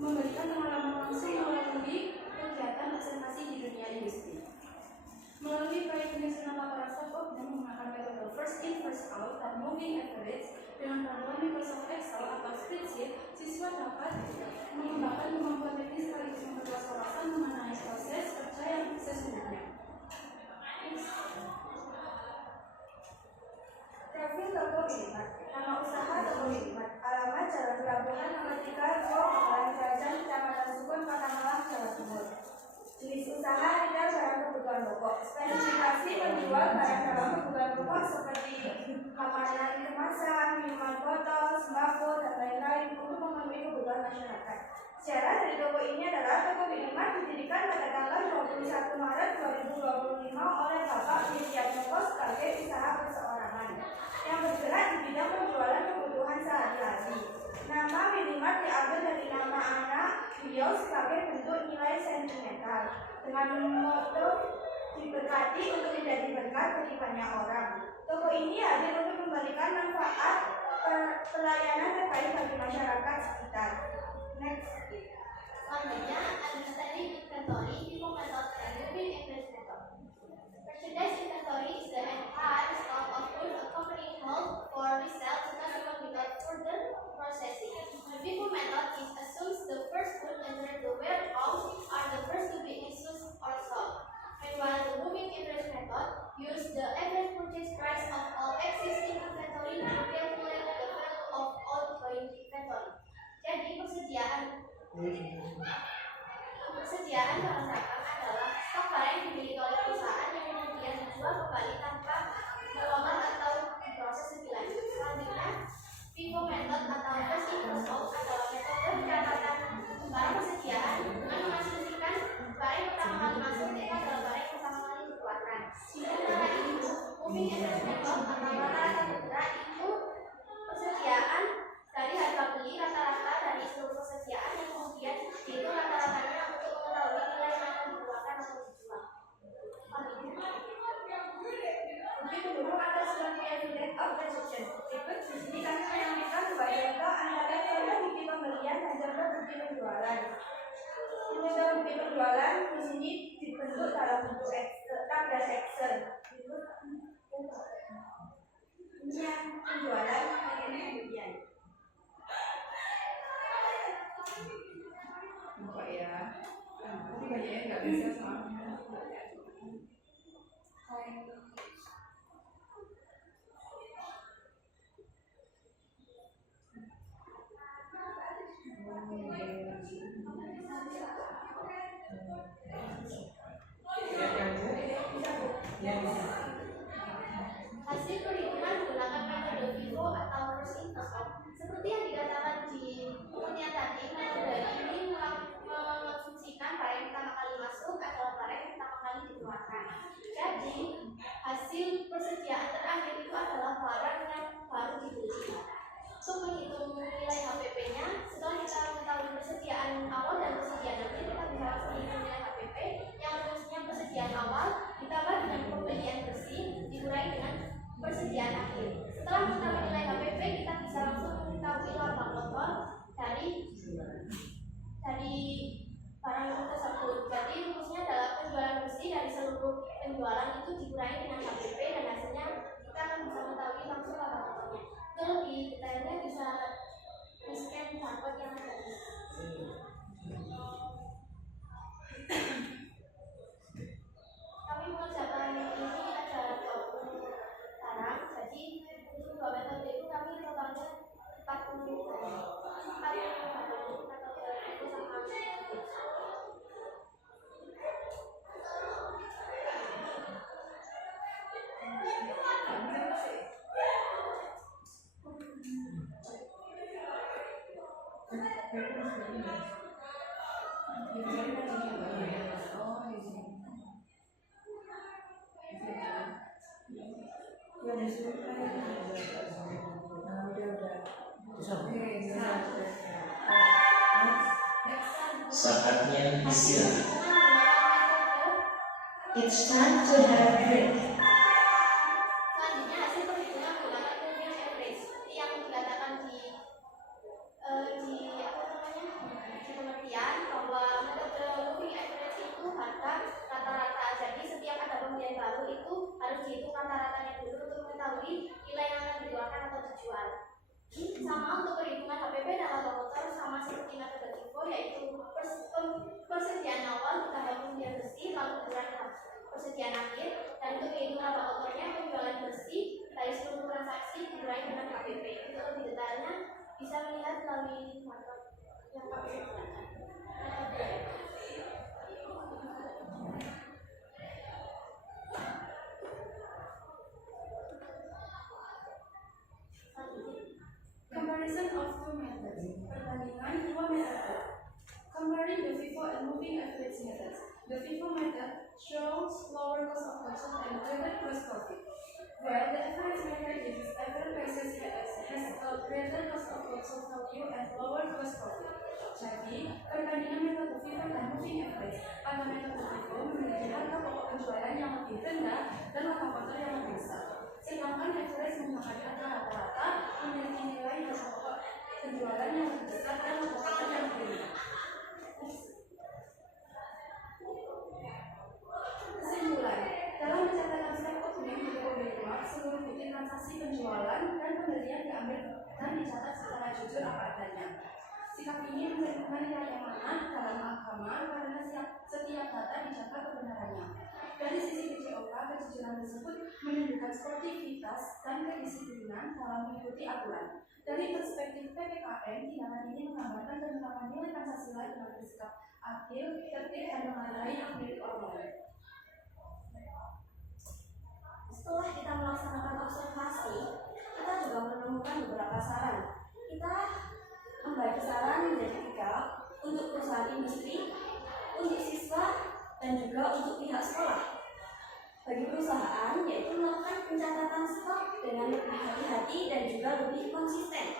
memberikan pengalaman langsung melalui kegiatan observasi di dunia industri. Melalui proyek penyusunan laporan stop dan menggunakan metode first in first out dan moving average dengan bantuan Microsoft Excel atau spreadsheet, siswa dapat mengembangkan kemampuan teknis sekaligus memperluas wawasan mengenai proses kerja yang sesungguhnya. Profil toko minimat, nama usaha toko minimat, alamat Jalan Pelabuhan nomor 3, Gor, Jalan Kerajaan, Kecamatan Sukun, Kota Malang, Jawa Timur. Jenis usaha retail barang kebutuhan pokok. Spesifikasi menjual barang dalam kebutuhan pokok seperti makanan kemasan, minuman botol, sembako, dan lain-lain untuk memenuhi kebutuhan masyarakat. Sejarah dari toko ini adalah toko minimat didirikan pada tanggal 21 Maret 2025 oleh Bapak Widianto sebagai usaha perseorangan yang bergerak di bidang penjualan kebutuhan sehari-hari. Nama minimat diambil dari nama anak beliau sebagai bentuk nilai sentimental dengan motto diberkati untuk menjadi berkat bagi banyak orang. Toko ini hadir untuk memberikan manfaat pelayanan terbaik bagi masyarakat sekitar. Next. Selanjutnya, understanding inventory, FIFO method, and moving average method. Merchandise inventory is the entire stock of goods a company holds for resale to customers without further processing. The FIFO method assumes the first good entered the warehouse are the first to be issued or sold. Meanwhile, the moving average method uses the average purchase price of all existing inventory to calculate the value of outgoing inventory. Jadi persediaan barang dagang adalah stok barang yang dimiliki oleh perusahaan yang kemudian dijual kembali tanpa melontar atau diproses lebih lanjut. Selanjutnya, FIFO method atau first in first out adalah metode pencatatan barang persediaan dengan mengasumsikan barang yang pertama kali masuk itu adalah barang yang pertama kali dikeluarkan. Sementara itu, moving average method atau rata-rata bergerak itu persediaan dari harga beli rata-rata dari seluruh persediaan yang kemudian dihitung rata-ratanya untuk mengetahui nilai yang akan dikeluarkan atau dijual. Bukti pendukung atau sebagai evidence of rejection. Berikut di sini kami menyampaikan dua contoh antara contoh bukti pembelian dan contoh bukti penjualan. Contoh bukti penjualan di sini dibentuk dalam bentuk tabel Excel. Ini yang penjualan ini kemudian. Nampak ya, tapi kayaknya nggak bisa soalnya. Hasil perhitungan menggunakan metode FIFO atau first in first out. Seperti yang dikatakan di bukunya tadi, metode ini mengasumsikan barang yang pertama kali masuk adalah barang yang pertama kali dikeluarkan. Jadi, hasil persediaan terakhir itu adalah barang yang baru dibeli. Untuk menghitung nilai HPP-nya, setelah kita mengetahui persediaan awal dan persediaan akhir, kita bisa langsung menghitung nilai HPP yang rumusnya persediaan awal ditambah dengan pembelian bersih dikurangi dengan persediaan akhir. Setelah mengetahui nilai HPP, kita bisa langsung mengetahui laba kotor dari barang tersebut. Jadi rumusnya adalah penjualan bersih dari seluruh penjualan itu dikurangi dengan HPP dan hasilnya kita akan bisa mengetahui langsung laba kotornya. Itu lebih detailnya bisa di-scan barcode yang ada di sini. Kami mengerjakan ini ada 20 barang, jadi untuk dua metode itu kami totalnya 40 barang atau itu sama. Saatnya istirahat. It's time to have a break. Selanjutnya hasil perhitungan menggunakan moving average seperti yang dikatakan di apa namanya di harus dihitung rata-ratanya dulu untuk mengetahui nilai yang akan dikeluarkan atau dijual. Sama untuk perhitungan HPP dan harga motor sama seperti metode FIFO, yaitu persediaan awal ditambah kemudian bersih lalu ukuran persediaan akhir, dan untuk menghitung harga motornya penjualan bersih dari seluruh transaksi dikurangi dengan HPP. Untuk lebih detailnya bisa melihat melalui markup yang kami gunakan. Comparison of two methods. Perbandingan dua metode. Comparing the FIFO and moving average methods. The FIFO method shows lower cost of production and greater gross profit, where the average method uses average prices has a greater cost of production value and lower gross profit. Jadi, perbandingan metode FIFO dan moving average. Pada metode FIFO memiliki harga pokok penjualan yang lebih rendah dan harga kotor yang lebih besar. Sedangkan average merupakan harga rata-rata memiliki nilai harga pokok penjualan yang lebih besar dan harga kotor yang lebih rendah. Kesimpulan, dalam pencatatan stok opening di Kominfo, seluruh bukti transaksi penjualan dan pembelian diambil dan dicatat secara jujur apa adanya. Sikap ini mencerminkan nilai yang mana dalam agama karena setiap data dijaga kebenarannya. Dari sisi PJOK, kejujuran tersebut menunjukkan sportivitas dan kedisiplinan dalam mengikuti aturan. Dari perspektif PPKN, tindakan ini menggambarkan penerapan nilai Pancasila dengan bersikap adil, tertib, dan menghargai hak milik orang lain. Setelah kita melaksanakan observasi, kita juga menemukan beberapa saran. Kita membagi saran menjadi 3 untuk perusahaan industri, untuk siswa, dan juga untuk pihak sekolah. Bagi perusahaan, yaitu melakukan pencatatan stok dengan lebih hati-hati dan juga lebih konsisten.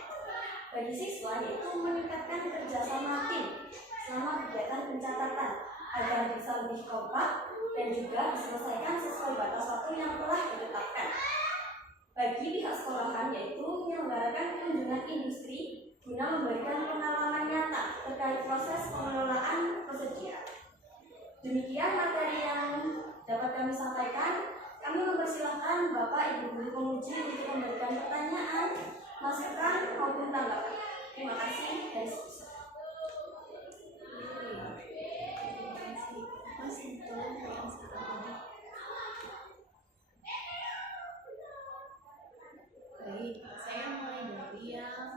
Bagi siswa, yaitu meningkatkan kerjasama tim selama kegiatan pencatatan agar bisa lebih kompak dan juga diselesaikan sesuai batas waktu yang telah ditetapkan. Bagi pihak sekolahan, yaitu menyelenggarakan kunjungan industri guna memberikan pengalaman nyata terkait proses pengelolaan persediaan. Demikian materi yang dapat kami sampaikan. Kami mempersilahkan Bapak Ibu Guru Penguji untuk memberikan pertanyaan, masukan maupun tanggapan. Terima kasih dan sukses. Baik, saya mulai dari yang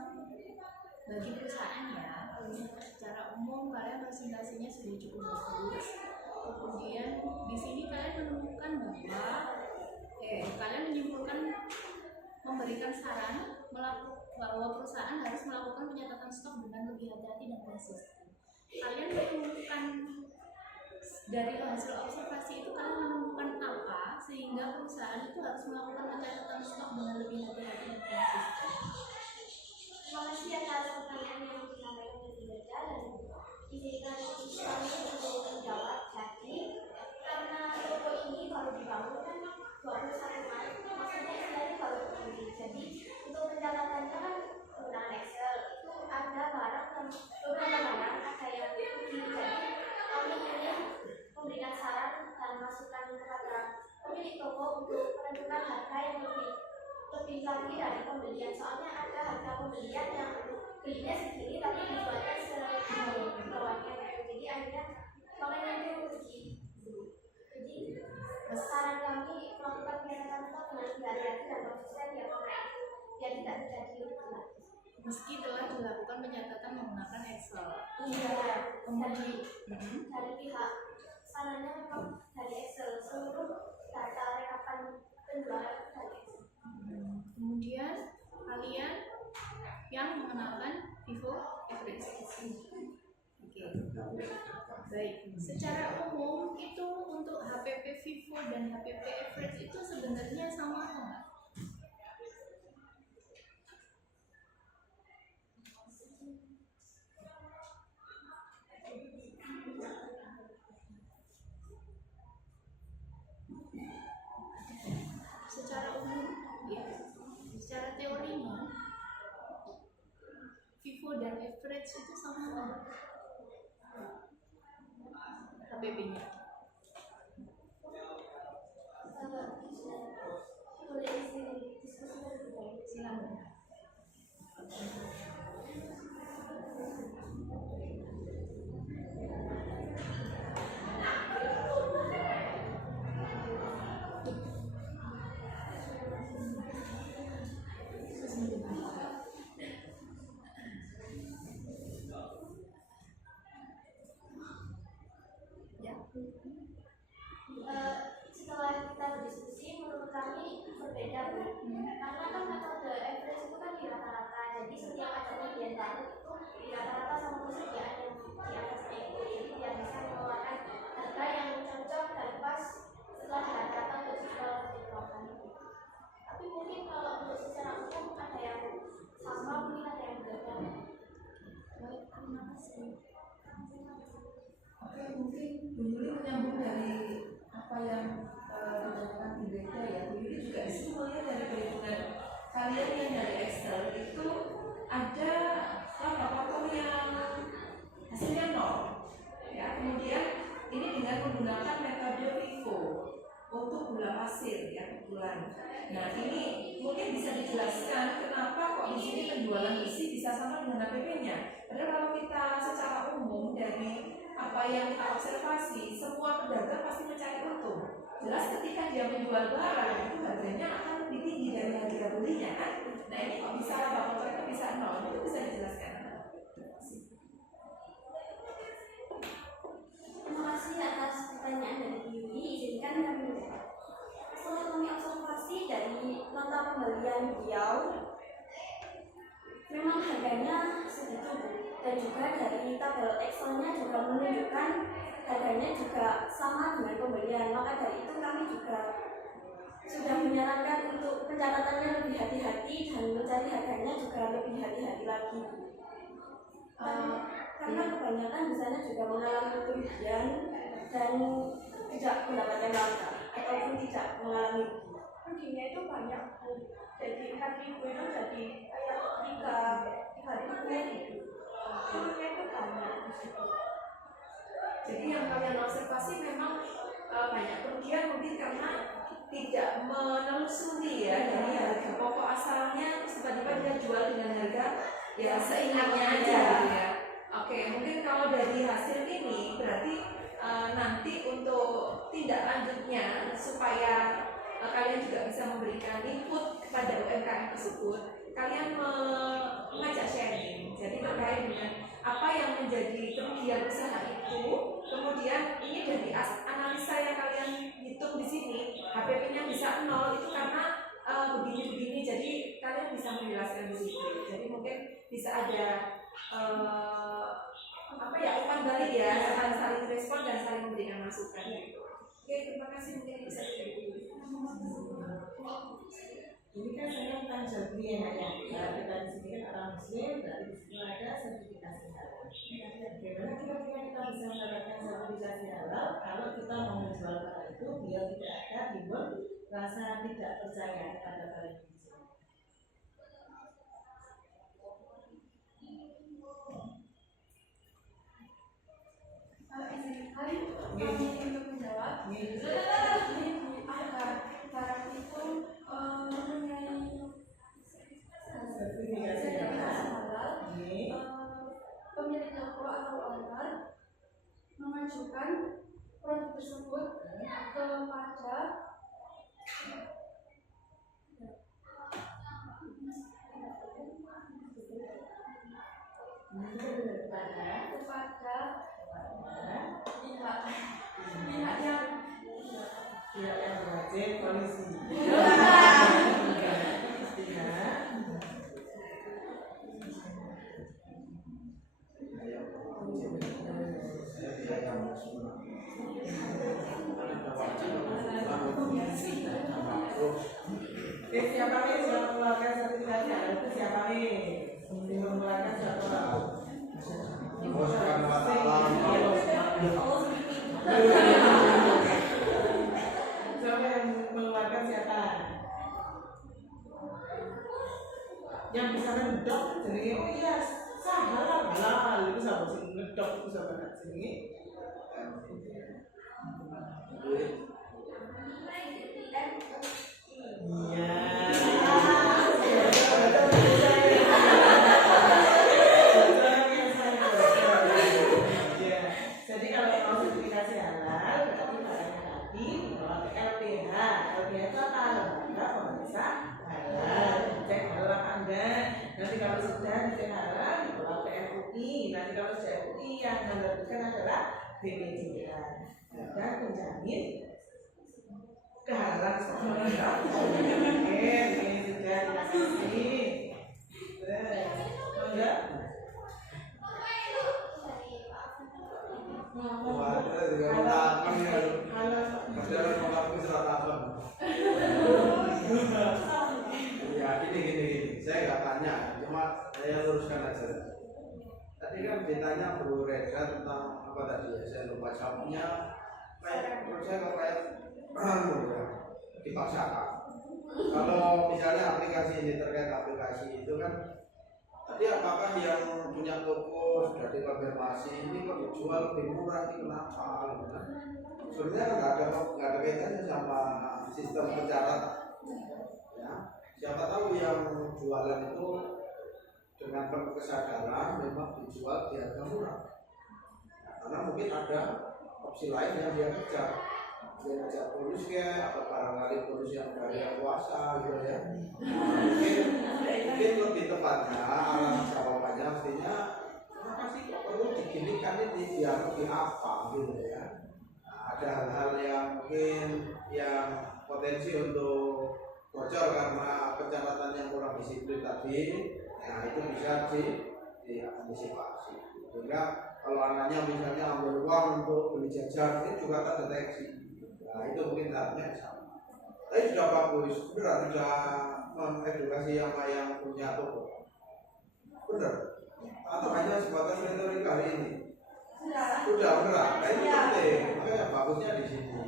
bagi perusahaan ya. Secara umum kalian presentasinya sudah cukup bagus. Kemudian di sini kalian menemukan bahwa kalian menyimpulkan memberikan saran bahwa perusahaan harus melakukan pencatatan stok dengan lebih hati-hati dan konsisten. Kalian menemukan dari hasil observasi itu kalian menemukan apa sehingga perusahaan itu harus melakukan pencatatan stok dengan lebih hati-hati dan konsisten. Terima kasih atas pertanyaan yang disampaikan di Baca dan izinkan kami untuk menjawab. Jadi, karena toko ini baru dibangun kan 21 Maret, maksudnya istilahnya baru berdiri. Jadi, untuk pencatatannya kan menggunakan Excel itu ada barang dan beberapa barang ada yang jadi kami ingin memberikan saran dan masukan kepada pemilik toko untuk menentukan harga yang lebih lagi dari pembelian. Soalnya ada harga pembelian yang belinya segini tapi dijualnya segini bawahnya gitu. Jadi akhirnya makanya itu rugi. Jadi saran kami melakukan pencatatan stok dengan hati-hati dan konsisten ya biar tidak terjadi rugi lagi. Meski telah dilakukan pencatatan menggunakan Excel. Iya, Kemudian dari pihak sananya memang dari Excel, seluruh data rekapan penjualan dari Excel. Kemudian kalian yang mengenalkan FIFO average. Oke. Baik. Secara umum itu untuk HPP FIFO dan HPP average itu sebenarnya sama atau enggak? Secara umum, ya. Secara teorinya, FIFO dan average itu sama enggak? HPP-nya. kalian yang dari Excel itu ada lambda potong yang hasilnya 0 ya. Kemudian ini dengan menggunakan metode FIFO untuk gula pasir ya, kebetulan. Nah, ini mungkin bisa dijelaskan kenapa kok di sini penjualan besi bisa sama dengan HPP-nya. Padahal kalau kita secara umum dari apa yang kita observasi, semua pedagang pasti mencari untung. Jelas ketika dia menjual barang itu harganya akan lebih tinggi dari harga belinya kan. Nah, ini kok bisa lambda potong itu bisa 0, itu bisa dijelaskan. Terima kasih atas pertanyaan dari Yuli. Izinkan kami menjawab. Setelah kami observasi dari nota pembelian beliau, memang harganya segitu, dan juga dari tabel Excelnya juga menunjukkan harganya juga sama dengan pembelian. Maka dari itu kami juga sudah menyarankan untuk pencatatannya lebih hati-hati dan mencari harganya juga lebih hati-hati lagi. Karena kebanyakan di sana juga mengalami kerugian dan tidak mendapatkan laba ataupun tidak mengalami ruginya itu banyak, Bu. Jadi 4.000 itu jadi kayak 3.000 gitu. Turunnya itu banyak di situ. Jadi yang kalian observasi memang banyak kerugian mungkin karena tidak menelusuri ya dari harga pokok asalnya, terus tiba-tiba dia jual dengan harga ya seingatnya aja gitu ya. Oke, mungkin kalau dari hasil ini berarti nanti untuk tindak lanjutnya supaya kalian juga bisa memberikan input kepada UMKM tersebut, kalian mengajak sharing. Jadi terkait dengan apa yang menjadi kerugian usaha itu, kemudian ini dari analisa yang kalian hitung di sini, HPP-nya bisa 0 itu karena begini-begini. Jadi kalian bisa menjelaskan di situ. Jadi mungkin bisa ada umpan balik ya, saling respon dan saling memberikan masukan gitu. Oke, terima kasih, mungkin bisa dipilih. Ini kan saya bukan jabri ya Nak ya. Kalau kita di sini kan orang muslim, berarti di situ ada sertifikasi halal. Bagaimana kira-kira kita bisa mendapatkan sertifikasi halal kalau kita mau menjual barang itu biar tidak ada timbul rasa tidak percaya kepada barang itu. Izinkan kami untuk menjawab. Agar barang itu mempunyai sertifikasi halal, pemilik toko atau owner mengajukan produk tersebut kepada pihak yang wajib polisi. Siapa nih sudah mengeluarkan sertifikasi halal itu siapa nih? Mengeluarkan sertifikasi. Siapa yang mengeluarkan siapa? Yang bisa ngedok jenenge oh iya sah halal itu sama sing ngedok itu sama jenenge. Jadi kalau mau sertifikasi halal berarti barangnya tadi bawa ke LPH. LPH itu apa? Lembaga pemeriksa halal. Cek halal apa enggak. Nanti kalau sudah dicek halal dibawa ke MUI. Nanti kalau sudah MUI yang menerbitkan adalah BPJA. Dan penjamin kehalalan sekolah. Ini sudah dikasih. Enggak? Ya gini, saya nggak tanya, cuma saya luruskan aja. Tadi kan ditanya Bu Reza tentang apa tadi ya, saya lupa jawabnya. Kayak menurut saya kok kayak dipaksakan. Kalau misalnya aplikasi ini terkait aplikasi itu kan, tadi apakah yang punya toko sudah dikonfirmasi ini kok dijual lebih murah ini kenapa? Gitu kan? Sebenarnya nggak ada kaitannya sama sistem pencatatan. Ya, siapa tahu yang jualan itu dengan penuh kesadaran memang dijual di harga murah. Nah, karena mungkin ada opsi lain yang dia kejar bonus atau barangkali bonus yang dari yang kuasa gitu ya. Mungkin lebih tepatnya arah jawabannya artinya kenapa sih kok perlu diginikan ini biar lebih apa gitu ya. Nah, ada hal-hal yang mungkin yang potensi untuk bocor karena pencatatan yang kurang disiplin tadi. Nah itu bisa diantisipasi. Sehingga kalau anaknya misalnya ambil uang untuk beli jajan itu juga terdeteksi. Nah itu mungkin tahapnya sama. Tapi sudah bagus, benar sudah mengedukasi yang punya toko. Benar. Atau hanya sebatas retorika hari ini. Sudah benar. Nah ini penting. Makanya bagusnya di sini.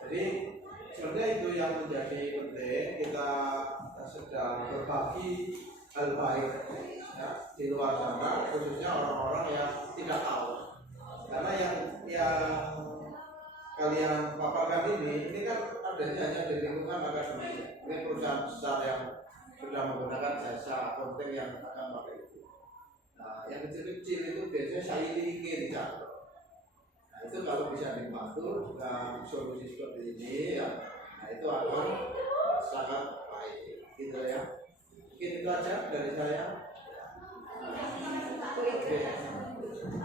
Jadi sebenarnya itu yang menjadi penting. Kita sedang berbagi hal baik ya, di luar sana, khususnya orang-orang yang tidak tahu. Karena yang kalian paparkan ini kan adanya hanya di lingkungan akademik. Ini perusahaan besar yang sudah menggunakan jasa konten yang akan pakai itu. Nah, yang kecil-kecil itu biasanya saya ingin dicatat. Nah, itu kalau bisa dibantu dengan solusi seperti ini ya, nah itu akan sangat baik, gitu ya. Mungkin itu aja dari saya.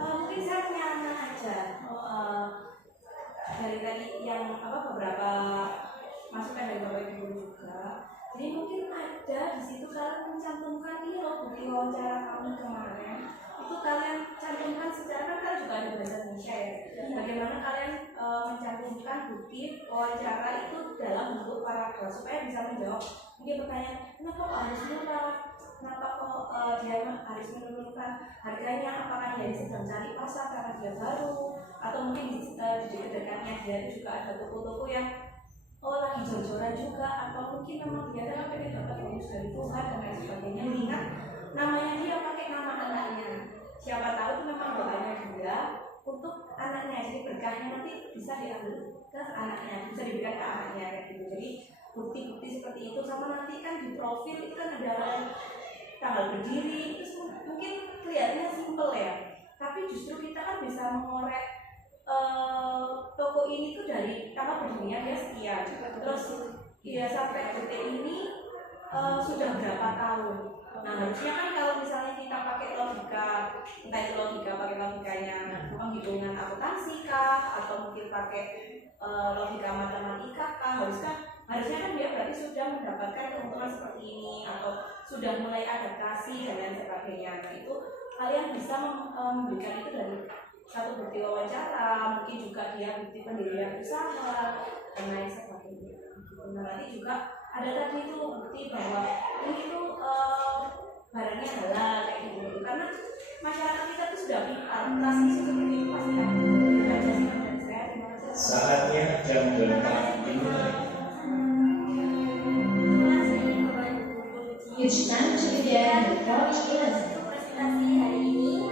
Mungkin saya punya anak aja. Dari tadi yang beberapa masukan dari Bapak Ibu juga. Jadi mungkin ada di situ kalian mencantumkan ini loh bukti wawancara kami kemarin. Itu kalian cantumkan secara kan kalian juga ada bahasa Indonesia ya. Bagaimana kalian mencantumkan bukti wawancara itu dalam bentuk paragraf supaya bisa menjawab mungkin pertanyaan kenapa kok harus murah, kenapa kok dia harus menurunkan harganya, apakah dia sedang cari pasar karena dia baru, atau mungkin di dekat-dekatnya dia juga ada toko-toko yang lagi jor-joran juga, atau mungkin memang dia kan pengen dapat bonus dari Tuhan dan lain sebagainya. Ingat namanya dia pakai nama anaknya, siapa tahu itu memang doanya dia untuk anaknya, jadi berkahnya nanti bisa diambil ke anaknya, bisa diberikan ke anaknya kayak gitu. Jadi bukti-bukti seperti itu, sama nanti kan di profil itu kan ada tanggal berdiri, itu mungkin kelihatannya simpel ya, tapi justru kita kan bisa mengorek toko ini tuh dari tanggal berdirinya dia sekian, terus ya sampai detik ini sudah berapa tahun. Nah harusnya kan kalau misalnya kita pakai logika, entah itu pakai logikanya penghitungan akuntansi kah, atau mungkin pakai logika matematika kah, harusnya kan dia berarti sudah mendapatkan keuntungan seperti ini, atau sudah mulai adaptasi dan lain sebagainya. Nah itu kalian bisa memberikan itu dari satu bukti wawancara, mungkin juga dia bukti pendirian usaha dan lain sebagainya. Nah nanti juga ada tadi itu bukti bahwa ini tuh barangnya halal kayak gitu. Karena masyarakat kita tuh sudah pintar, pasti seperti itu pasti ada. Saatnya jam 8 dimulai. It's time to begin the Polish lesson. Presentasi hari ini,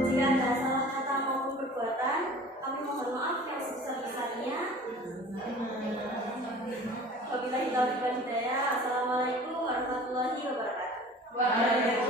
jika ada salah kata maupun perbuatan, kami mohon maaf yang sebesar-besarnya. Wabillahi taufiq wal hidayah. Assalamualaikum warahmatullahi wabarakatuh.